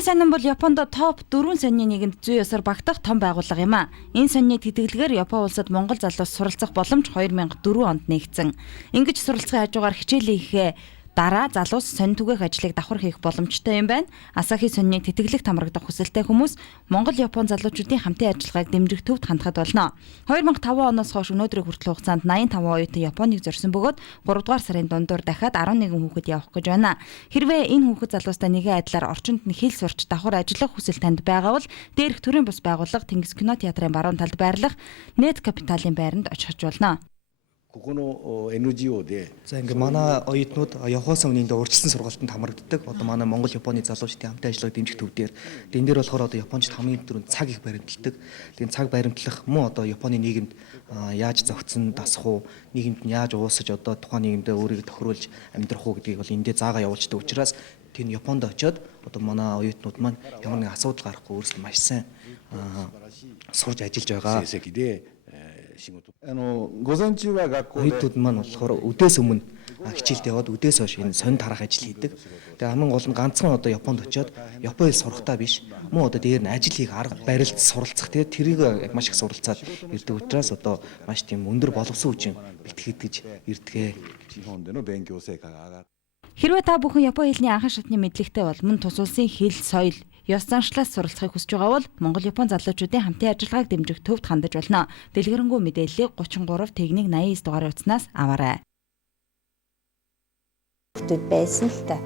Асахи сонин бол Японд топ 4 сонины нэгэнд зүй ёсоор багтах том байгууллага юм а. Энэ сонины тэтгэлгээр Япон улсад Монгол залуус суралцах боломж 2004 онд нэгдсэн. Ингэж суралцахын хажуугаар хичээлээ хийхээ дараа залуус сонин түгээх ажлыг давхар хийх боломжтой юм байна. Асахи сониныг тэтгэлэг хамрагдах хүсэлтэй хүмүүс Монгол-Япон залуучуудын хамтын ажиллагааг дэмжих төвд хандхад болно. 2005 оноос хойш өнөөдрийн хүртэл хугацаанд 85 оюутан Японыг зорьсон бөгөөд 3 дугаар сарын дундуур дахиад 11 хүүхэд явах гэж байна. Хэрвээ энэ хүүхэд залуустай нэгэн айдлаар орчинд нь хэл сурч давхар ажиллах хүсэл танд байгаа бол дээрх төрийн бус байгууллага Тэнгис кино театрын баруун талд байрлах Нет Капиталын байранд очих болно. За ингээ манай оюутнууд Японоос өмнө урьдчилан сургалтанд хамрагддаг. Одоо манай Монгол Японы залуучдын хамтын ажиллагааг дэмжих төв дээр. Энэ дээр болохоор одоо Япончууд хамгийн түрүүнд цаг их баримталдаг. Тэгээд цаг баримтлах мөн одоо Японы нийгэмд яаж зохицон дасах уу, нийгэмд нь яаж уусаж одоо тухайн нийгэмдээ өөрийгөө тохируулж амьдрах уу гэдгийг бол эндээ заагаа явуулждаг учраас тийм Японд очиод одоо манай оюутнууд маань ямар нэгэн асуудал гарахгүй өөрсдөө маш сайн сурж ажиллаж байгаа. Оюутнууд маань болохоор өдөөс өмнө хичээлд яваад өдөөс хойш энэ сонин тарах ажил хийдэг. Тэгээ хамгийн гол нь ганцхан одоо Японд очиод Япон хэл сурахтаа биш. Мөн одоо дээр нь ажил хийх арга барилд суралцах тэгээ тэрийг маш их суралцаад ирдэг учраас одоо маш тийм өндөр боловсон хүчин бэлтгэхэд гэж ирдгээ. Хэрвээ та бүхэн Японы хэлний анхан шатны мэдлэгтэй бол мөн тус улсын хэл, соёл, ёс заншлаас суралцахыг хүсэж байгаа бол Монгол-Япон залуучуудын хамтын ажиллагааг дэмжих төвд хандаж болно. Дэлгэрэнгүй мэдээллийг 33 тэгник 89 дугаар утаснаас аваарай. Хүмүүс байсан л та.